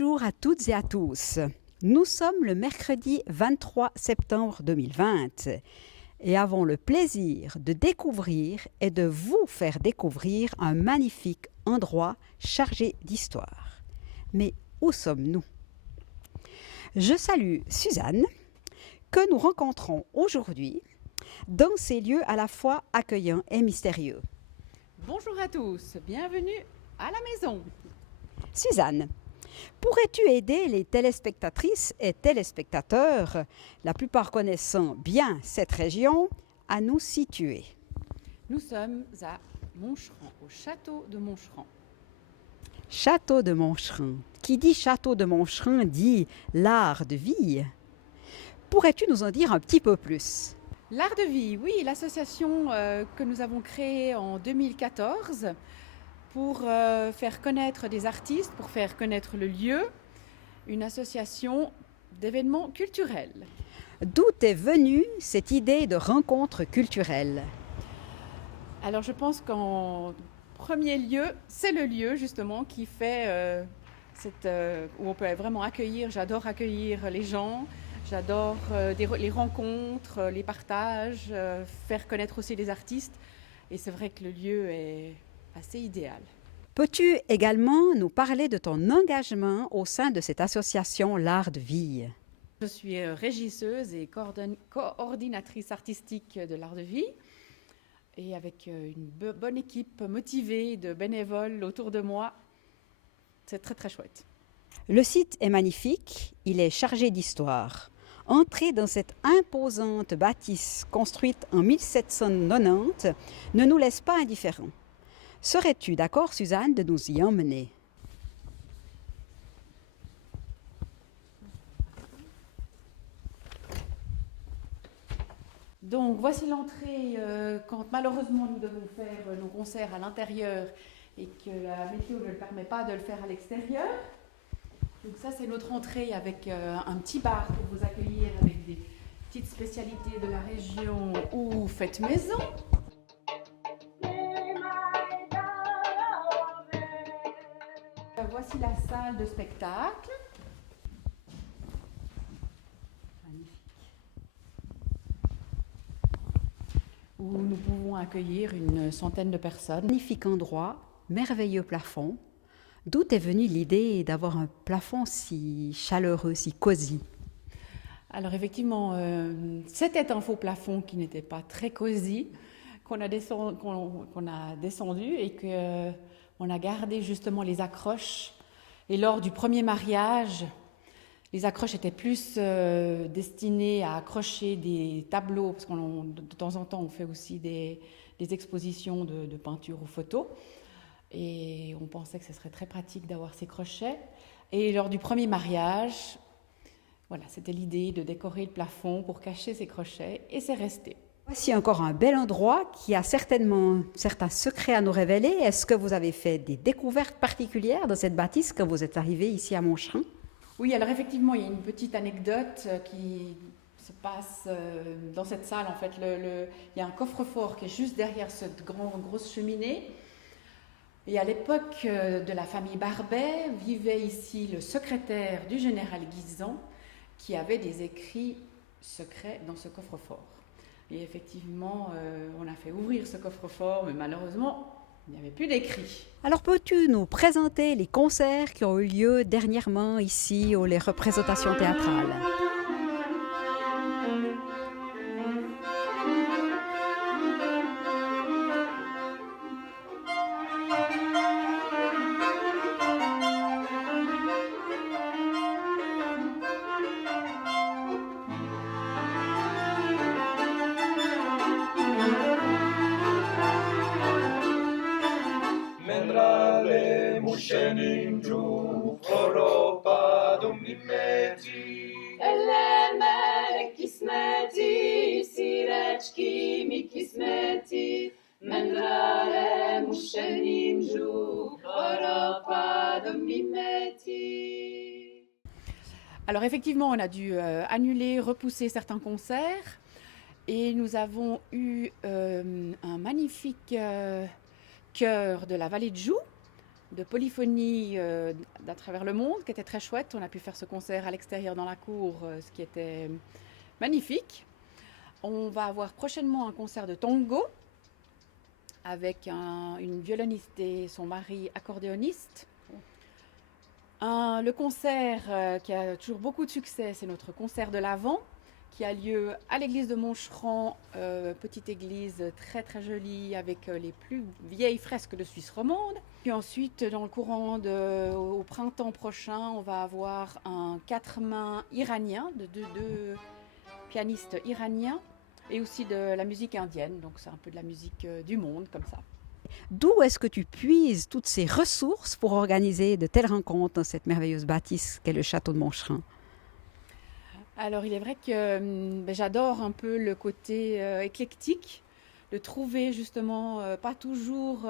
Bonjour à toutes et à tous. Nous sommes le mercredi 23 septembre 2020 et avons le plaisir de découvrir et de vous faire découvrir un magnifique endroit chargé d'histoire. Mais où sommes-nous? Je salue Suzanne, que nous rencontrons aujourd'hui dans ces lieux à la fois accueillants et mystérieux. Bonjour à tous, bienvenue à la maison. Suzanne, pourrais-tu aider les téléspectatrices et téléspectateurs, la plupart connaissant bien cette région, à nous situer? Nous sommes à Moncheran, au château de Moncheran. Château de Moncheran. Qui dit château de Moncheran dit l'art de vie. Pourrais-tu nous en dire un petit peu plus? L'art de vie, oui, l'association que nous avons créée en 2014 pour faire connaître des artistes, pour faire connaître le lieu, une association d'événements culturels. D'où est venue cette idée de rencontre culturelle? Alors je pense qu'en premier lieu, c'est le lieu justement qui fait où on peut vraiment accueillir. J'adore accueillir les gens, j'adore les rencontres, les partages, faire connaître aussi les artistes. Et c'est vrai que le lieu est assez idéal. Peux-tu également nous parler de ton engagement au sein de cette association L'Art de Vie? Je suis régisseuse et coordinatrice artistique de l'Art de Vie. Et avec une bonne équipe motivée de bénévoles autour de moi, c'est très très chouette. Le site est magnifique, il est chargé d'histoire. Entrer dans cette imposante bâtisse construite en 1790 ne nous laisse pas indifférents. Serais-tu d'accord, Suzanne, de nous y emmener? Donc voici l'entrée quand malheureusement nous devons faire nos concerts à l'intérieur et que la météo ne le permet pas de le faire à l'extérieur. Donc ça c'est notre entrée avec un petit bar pour vous accueillir avec des petites spécialités de la région ou faites maison. Voici la salle de spectacle. Où nous pouvons accueillir une centaine de personnes. Magnifique endroit, merveilleux plafond. D'où est venue l'idée d'avoir un plafond si chaleureux, si cosy? Alors effectivement, c'était un faux plafond qui n'était pas très cosy, qu'on a descendu et qu'on a gardé justement les accroches. Et lors du premier mariage, les accroches étaient plus destinées à accrocher des tableaux, parce que de temps en temps on fait aussi des expositions de peinture ou photos. Et on pensait que ce serait très pratique d'avoir ces crochets. Et lors du premier mariage, voilà, c'était l'idée de décorer le plafond pour cacher ces crochets, et c'est resté. Voici encore un bel endroit qui a certainement certains secrets à nous révéler. Est-ce que vous avez fait des découvertes particulières dans cette bâtisse quand vous êtes arrivé ici à Moncheran? Oui, alors effectivement, il y a une petite anecdote qui se passe dans cette salle. En fait, il y a un coffre-fort qui est juste derrière cette grosse cheminée. Et à l'époque de la famille Barbet, vivait ici le secrétaire du général Guisan qui avait des écrits secrets dans ce coffre-fort. Et effectivement, on a fait ouvrir ce coffre-fort, mais malheureusement, il n'y avait plus d'écrits. Alors peux-tu nous présenter les concerts qui ont eu lieu dernièrement ici ou les représentations théâtrales? Alors effectivement, on a dû annuler, repousser certains concerts. Et nous avons eu un magnifique chœur de la vallée de Joux de polyphonie d'à travers le monde, qui était très chouette. On a pu faire ce concert à l'extérieur dans la cour, ce qui était magnifique. On va avoir prochainement un concert de tango avec une violoniste et son mari accordéoniste. Le concert qui a toujours beaucoup de succès, c'est notre concert de l'Avent, qui a lieu à l'église de Moncheran, petite église très très jolie avec les plus vieilles fresques de Suisse romande. Puis ensuite, dans le au printemps prochain, on va avoir un 4 mains iranien, de deux pianistes iraniens, et aussi de la musique indienne, donc c'est un peu de la musique du monde comme ça. D'où est-ce que tu puises toutes ces ressources pour organiser de telles rencontres dans cette merveilleuse bâtisse qu'est le château de Moncheran? Alors il est vrai que j'adore un peu le côté éclectique, de trouver justement pas toujours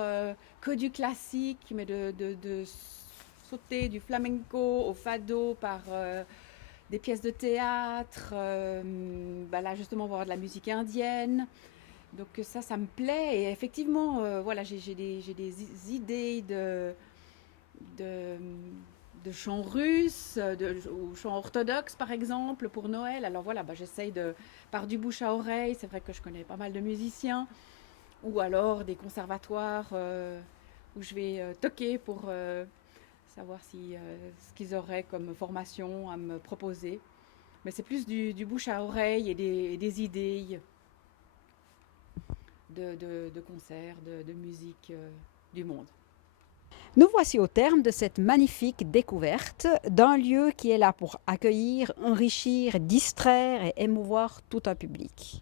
que du classique, mais de sauter du flamenco au fado par des pièces de théâtre, là justement voir de la musique indienne. Donc ça me plaît et effectivement voilà, j'ai des idées de chants russes, ou chants orthodoxes par exemple pour Noël. Alors voilà, j'essaye par du bouche à oreille, c'est vrai que je connais pas mal de musiciens, ou alors des conservatoires où je vais toquer pour savoir ce qu'ils auraient comme formation à me proposer. Mais c'est plus du bouche à oreille et des idées de concerts, de musique du monde. Nous voici au terme de cette magnifique découverte d'un lieu qui est là pour accueillir, enrichir, distraire et émouvoir tout un public.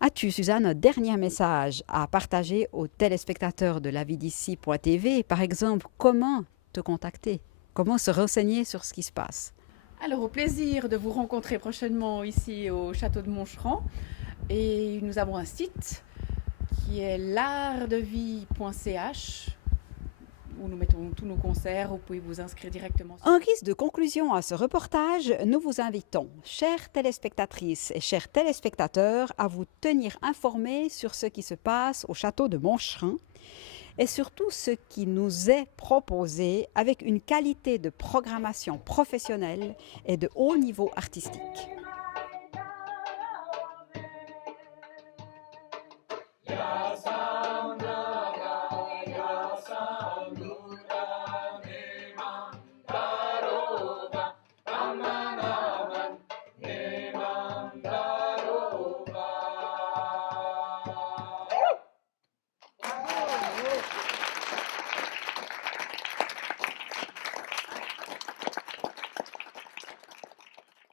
As-tu, Suzanne, un dernier message à partager aux téléspectateurs de laviedici.tv? Par exemple, comment te contacter? Comment se renseigner sur ce qui se passe? Alors, au plaisir de vous rencontrer prochainement ici au château de Moncheran. Et nous avons un site qui est l'artdevie.ch où nous mettons tous nos concerts. Vous pouvez vous inscrire directement. En guise de conclusion à ce reportage, nous vous invitons, chères téléspectatrices et chers téléspectateurs, à vous tenir informés sur ce qui se passe au château de Moncheran et surtout ce qui nous est proposé avec une qualité de programmation professionnelle et de haut niveau artistique.